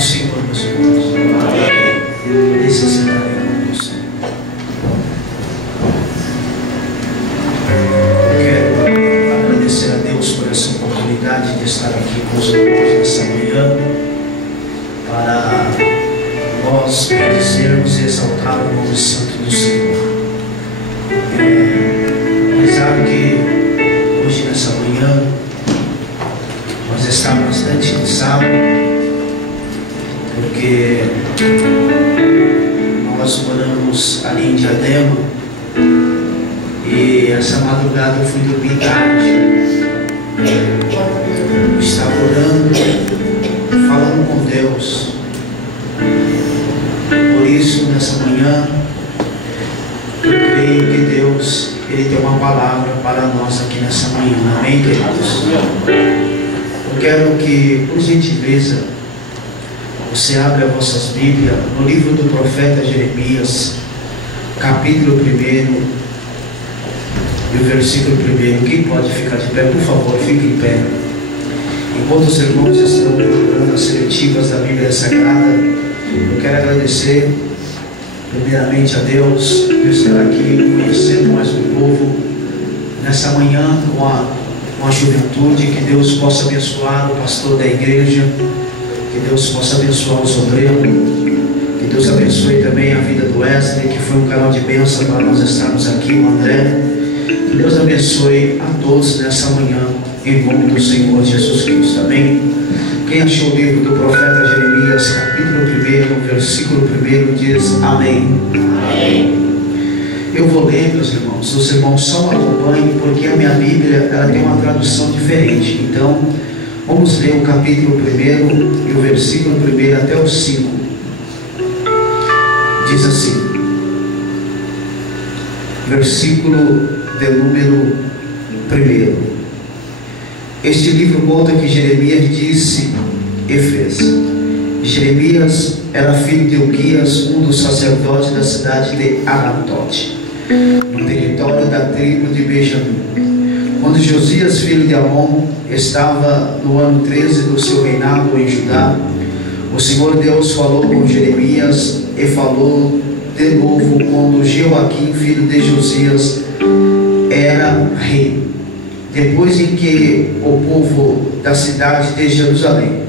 Senhor, meus irmãos. Necessitaremos. Eu quero agradecer a Deus por essa oportunidade de estar aqui com os irmãos nessa manhã, para nós bendizermos e exaltar o nome santo do Senhor. Apesar que hoje nessa manhã nós estamos bastante cansados, porque nós moramos ali em Diadema e essa madrugada eu fui dormir tarde. Eu estava orando, falando com Deus. Por isso, nessa manhã, eu creio que Deus, Ele tem uma palavra para nós aqui nessa manhã. Amém, queridos? Eu quero que, por gentileza, você abre as vossas Bíblias no livro do profeta Jeremias, capítulo 1 e o versículo 1. Quem pode ficar de pé, por favor, fique em pé. Enquanto os irmãos estão procurando as seletivas da Bíblia Sagrada, eu quero agradecer primeiramente a Deus por estar aqui conhecendo mais um povo nessa manhã com a juventude. Que Deus possa abençoar o pastor da igreja, que Deus possa abençoar os obreiros, que Deus abençoe também a vida do Wesley, que foi um canal de bênção para nós estarmos aqui, o André. Que Deus abençoe a todos nessa manhã, em nome do Senhor Jesus Cristo. Amém? Quem achou o livro do profeta Jeremias, capítulo 1, versículo 1, diz amém. Amém. Eu vou ler, meus irmãos. Os irmãos só acompanhem, porque a minha Bíblia ela tem uma tradução diferente. Então, vamos ler o capítulo 1 e o versículo 1 até o 5. Diz assim, versículo de número 1. Este livro conta que Jeremias disse e fez. Jeremias era filho de Uquias, um dos sacerdotes da cidade de Anatote, no território da tribo de Benjamim. Quando Josias, filho de Amon, estava no ano 13 do seu reinado em Judá, o Senhor Deus falou com Jeremias e falou de novo quando Joaquim, filho de Josias, era rei. Depois em que o povo da cidade de Jerusalém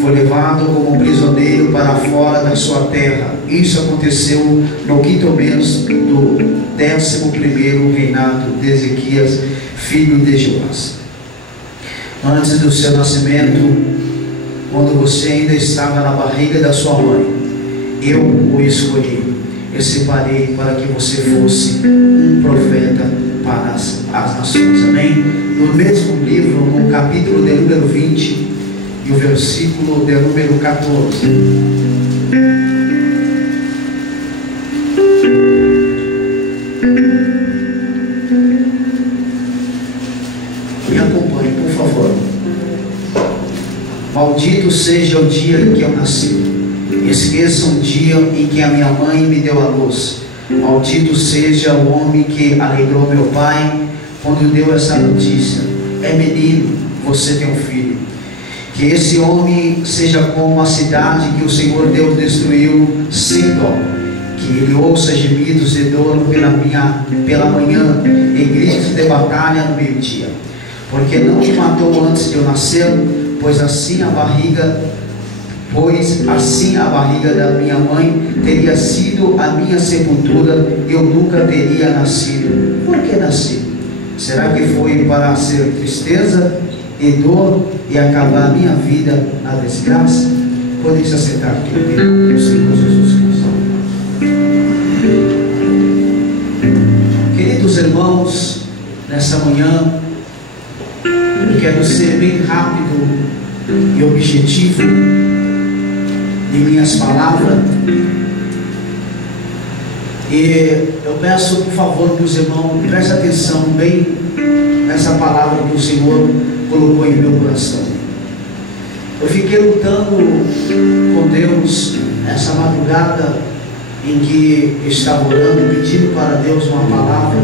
foi levado como prisioneiro para fora da sua terra. Isso aconteceu no 5º mês do 11º reinado de Ezequias, filho de Joás. Antes do seu nascimento, quando você ainda estava na barriga da sua mãe, eu o escolhi e separei para que você fosse um profeta para as nações. Amém? No mesmo livro, no capítulo de número 20 e o versículo de número 14. Me acompanhe, por favor. Maldito seja o dia em que eu nasci. Esqueçam o dia em que a minha mãe me deu à luz. Maldito seja o homem que alegrou meu pai quando deu essa notícia. É menino, você tem um filho. Que esse homem seja como a cidade que o Senhor Deus destruiu sem dó. Que ele ouça gemidos de dor pela manhã e gritos de batalha no meio-dia. Porque não me matou antes de eu nascer, pois assim a barriga da minha mãe teria sido a minha sepultura, eu nunca teria nascido. Por que nasci? Será que foi para ser tristeza e dor e acabar a minha vida na desgraça? Podem se assentar aqui com o Senhor Jesus Cristo. Queridos irmãos, nessa manhã eu quero ser bem rápido e objetivo de minhas palavras, e eu peço por favor que os irmãos prestem atenção bem nessa palavra que o Senhor colocou em meu coração. Eu fiquei lutando com Deus essa madrugada em que estava orando, pedindo para Deus uma palavra,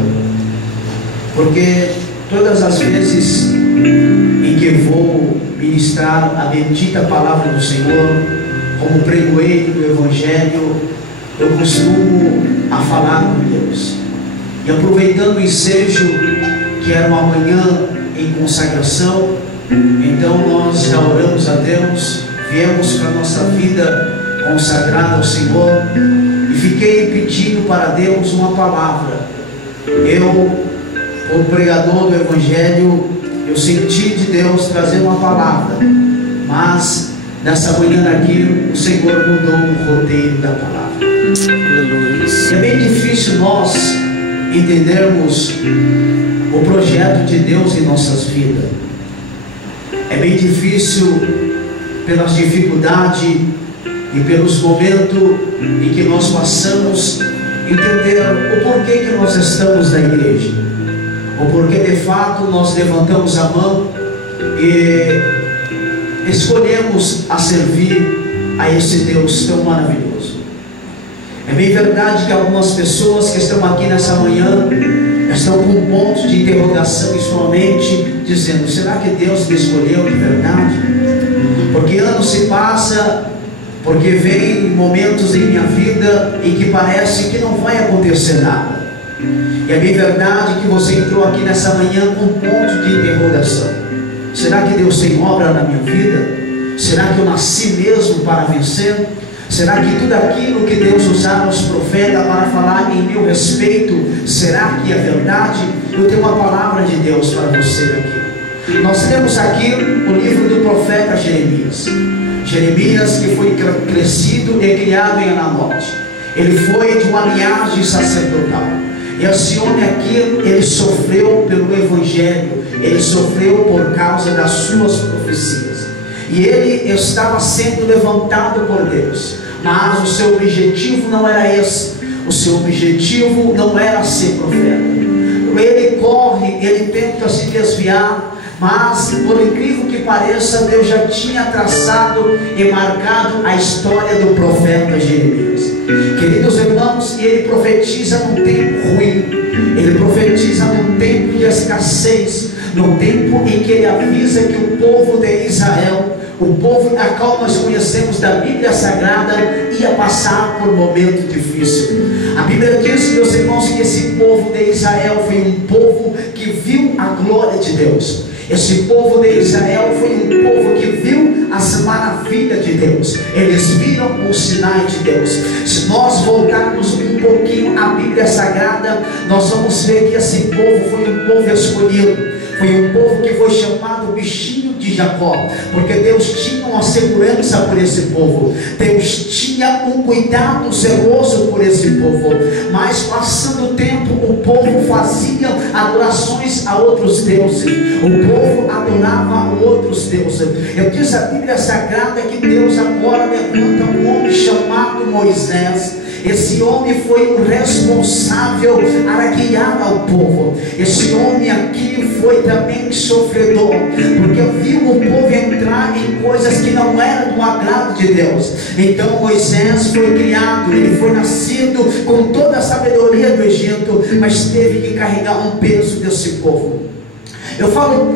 porque todas as vezes em que vou ministrar a bendita palavra do Senhor, como pregoeiro do Evangelho, eu costumo a falar com Deus. E aproveitando o ensejo, que era uma manhã em consagração, então nós já oramos a Deus, viemos com a nossa vida consagrada ao Senhor, e fiquei pedindo para Deus uma palavra. Eu, como pregador do Evangelho, eu senti de Deus trazer uma palavra, mas nessa manhã aqui o Senhor mudou o roteiro da palavra. É bem difícil nós entendermos o projeto de Deus em nossas vidas. É bem difícil, pelas dificuldades e pelos momentos em que nós passamos, entender o porquê que nós estamos na igreja, o porquê de fato nós levantamos a mão e escolhemos a servir a esse Deus tão maravilhoso. É bem verdade que algumas pessoas que estão aqui nessa manhã estão com um ponto de interrogação em sua mente, dizendo: será que Deus me escolheu de verdade? Porque anos se passam, porque vem momentos em minha vida em que parece que não vai acontecer nada. E é bem verdade que você entrou aqui nessa manhã com um ponto de interrogação. Será que Deus tem obra na minha vida? Será que eu nasci mesmo para vencer? Será que tudo aquilo que Deus usava os profetas para falar em meu respeito, será que é verdade? Eu tenho uma palavra de Deus para você aqui. Nós temos aqui o livro do profeta Jeremias. Jeremias, que foi crescido e criado em Ananote. Ele foi de uma linhagem sacerdotal. E esse homem aqui, ele sofreu pelo Evangelho, ele sofreu por causa das suas profecias. E ele estava sendo levantado por Deus, mas o seu objetivo não era esse. O seu objetivo não era ser profeta. Ele corre, ele tenta se desviar, mas por incrível que pareça, Deus já tinha traçado e marcado a história do profeta Jeremias. Queridos irmãos, ele profetiza num tempo ruim, ele profetiza num tempo de escassez, no tempo em que ele avisa que o povo de Israel, o povo a qual nós conhecemos da Bíblia Sagrada, ia passar por um momento difícil. A Bíblia diz, meus irmãos, que esse povo de Israel foi um povo que viu a glória de Deus. Esse povo de Israel foi um povo que viu as maravilhas de Deus. Eles viram os sinais de Deus. Se nós voltarmos um pouquinho à Bíblia Sagrada, nós vamos ver que esse povo foi um povo escolhido. Foi um povo que foi chamado bichinho de Jacó, porque Deus tinha uma segurança por esse povo. Deus tinha um cuidado zeloso por esse povo. Mas passando o tempo, o povo fazia adorações a outros deuses. O povo adorava outros deuses. Eu diz a Bíblia Sagrada que Deus agora levanta um homem chamado Moisés. Esse homem foi o responsável a guiar ao povo. Esse homem aqui foi também sofredor, porque viu o povo entrar em coisas que não eram do agrado de Deus. Então Moisés foi criado, ele foi nascido com toda a sabedoria do Egito, mas teve que carregar um peso desse povo. Eu falo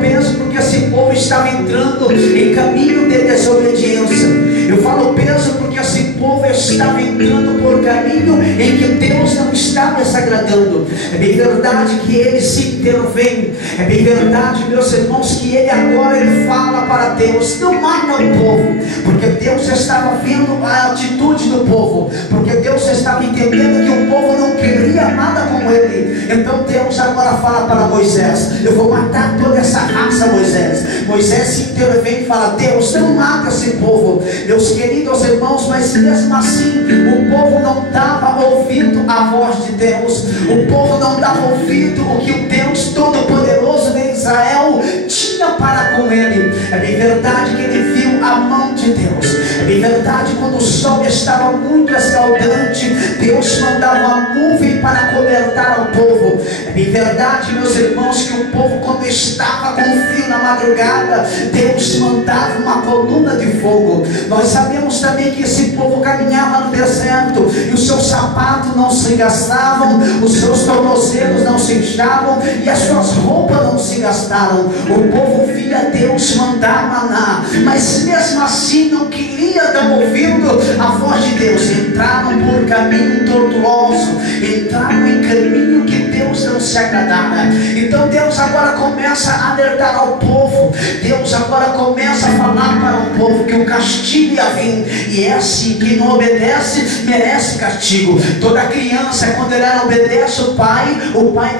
peso porque esse povo estava entrando em caminho de desobediência. Eu falo peso porque esse povo estava entrando por caminho em que Deus não estava se agradando. É bem verdade que ele se intervém. É bem verdade, meus irmãos, que ele agora fala para Deus: não mata o povo, porque Deus estava vendo a atitude do povo, porque Deus estava entendendo que o povo não queria nada com ele. Então Deus agora fala para Moisés: eu vou matar toda essa raça, Moisés. Moisés se intervém e fala: Deus, não mata esse povo. Meus queridos irmãos, mas mesmo assim o povo não estava ouvindo a voz de Deus. O povo não estava ouvindo o que o Deus Todo-Poderoso de Israel tinha para com ele. É bem verdade que ele viu a mão de Deus. É bem verdade quando o sol estava muito escaldante, Deus mandava uma nuvem para cobertar o povo. É bem verdade, meus irmãos, que o povo, quando estava com frio na madrugada, Deus mandava uma coluna de fogo. Nós sabemos também que esse povo caminhava no deserto e os seus sapatos não se gastavam, os seus tornozelos não se inchavam e as suas roupas não se gastaram. O povo via Deus mandar maná, mas mesmo assim não queria dar ouvido à voz de Deus. Entraram por caminho tortuoso, entraram em caminho que Deus não se agradara. Então Deus agora começa a alertar ao povo. Deus agora começa a falar para o povo que o castigo ia vir, e é assim: quem não obedece merece castigo. Toda criança, quando ela obedece o pai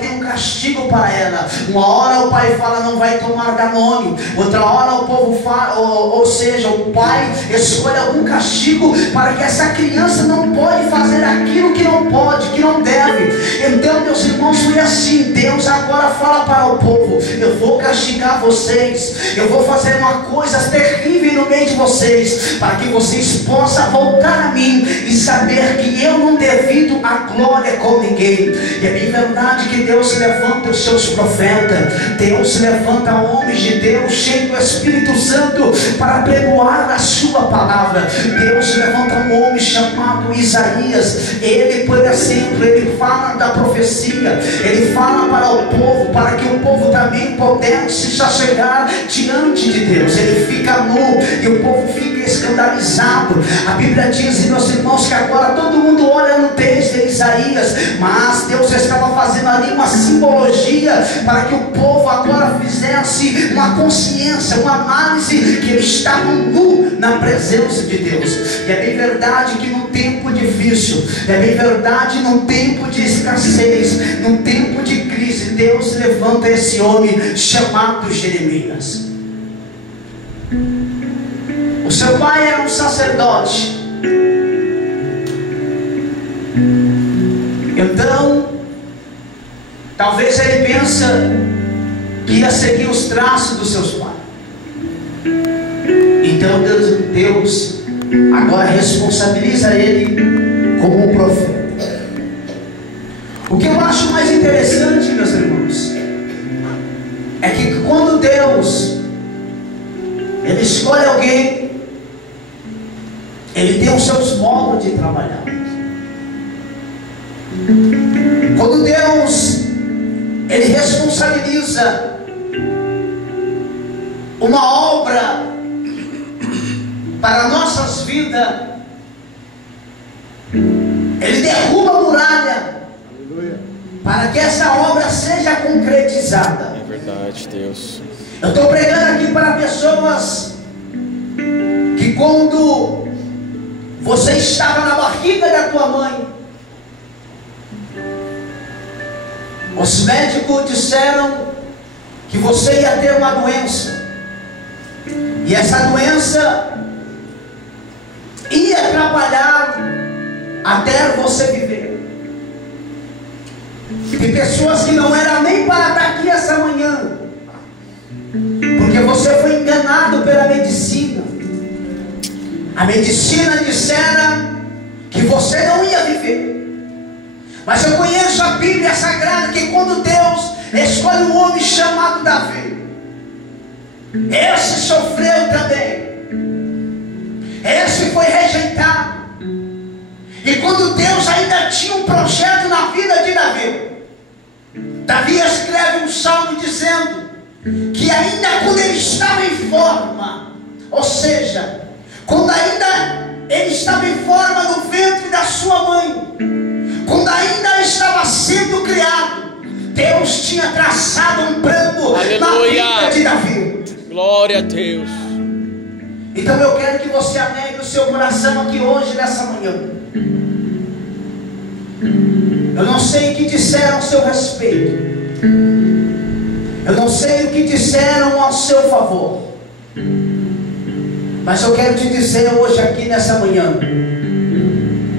tem um castigo para ela. Uma hora o pai fala: não vai tomar Danone. Outra hora o povo fala, ou seja, o pai escolhe algum castigo para que essa criança não pode fazer aquilo que não pode, que não deve. Então, meus irmãos, foi assim. Deus agora fala para o povo: eu vou castigar vocês, eu vou fazer uma coisa terrível no meio de vocês, para que vocês possam voltar a mim e saber que eu não divido a glória com ninguém. E é bem verdade que Deus levanta os seus profetas, Deus levanta homens de Deus cheios do Espírito Santo para pregoar a sua palavra. Deus levanta um homem chamado Isaías. Ele, por exemplo, ele fala da profecia, ele fala para o povo, para que o povo também pudesse se chegar diante de Deus. Ele fica nu e o povo fica escandalizado. A Bíblia diz, meus irmãos, que agora todo mundo olha no texto de Isaías, mas Deus estava fazendo ali uma simbologia para que o povo agora fizesse uma consciência, uma análise, que eles estavam nu na presença de Deus. E é bem verdade que num tempo difícil, é bem verdade num tempo de escassez, num tempo de crise, Deus levanta esse homem chamado Jeremias. O seu pai era um sacerdote. Então, talvez ele pensa que ia seguir os traços dos seus pais. Então Deus agora responsabiliza ele como um profeta. O que eu acho mais interessante, meus irmãos, é que quando Deus ele escolhe alguém, ele tem os seus modos de trabalhar. Quando Deus ele responsabiliza uma obra para nossas vidas, ele derruba a muralha para que essa obra seja concretizada. É verdade, Deus. Eu estou pregando aqui para pessoas que quando você estava na barriga da tua mãe, os médicos disseram que você ia ter uma doença, e essa doença ia atrapalhar até você viver. Tem pessoas que não eram nem para estar aqui essa manhã, porque você foi enganado pela medicina. A medicina dissera que você não ia viver. Mas eu conheço a Bíblia Sagrada, que quando Deus escolhe um homem chamado Davi, esse sofreu também, esse foi rejeitado. E quando Deus ainda tinha um projeto na vida de Davi, Davi escreve um salmo dizendo que ainda quando ele estava em forma, ou seja, quando ainda ele estava em forma no ventre da sua mãe, quando ainda estava sendo criado, Deus tinha traçado um plano na vida de Davi. Glória a Deus. Então eu quero que você alegre o seu coração aqui hoje, nessa manhã. Eu não sei o que disseram ao seu respeito, eu não sei o que disseram ao seu favor, mas eu quero te dizer hoje aqui nessa manhã,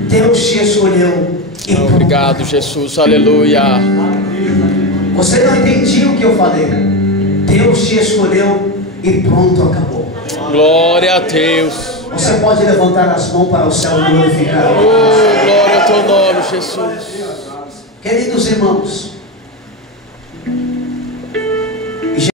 Deus te escolheu. Obrigado, Jesus, aleluia. Você não entendia o que eu falei. Deus te escolheu e pronto, acabou. Glória a Deus. Você pode levantar as mãos para o céu e glorificar. Oh, glória ao teu nome, Jesus. Queridos irmãos,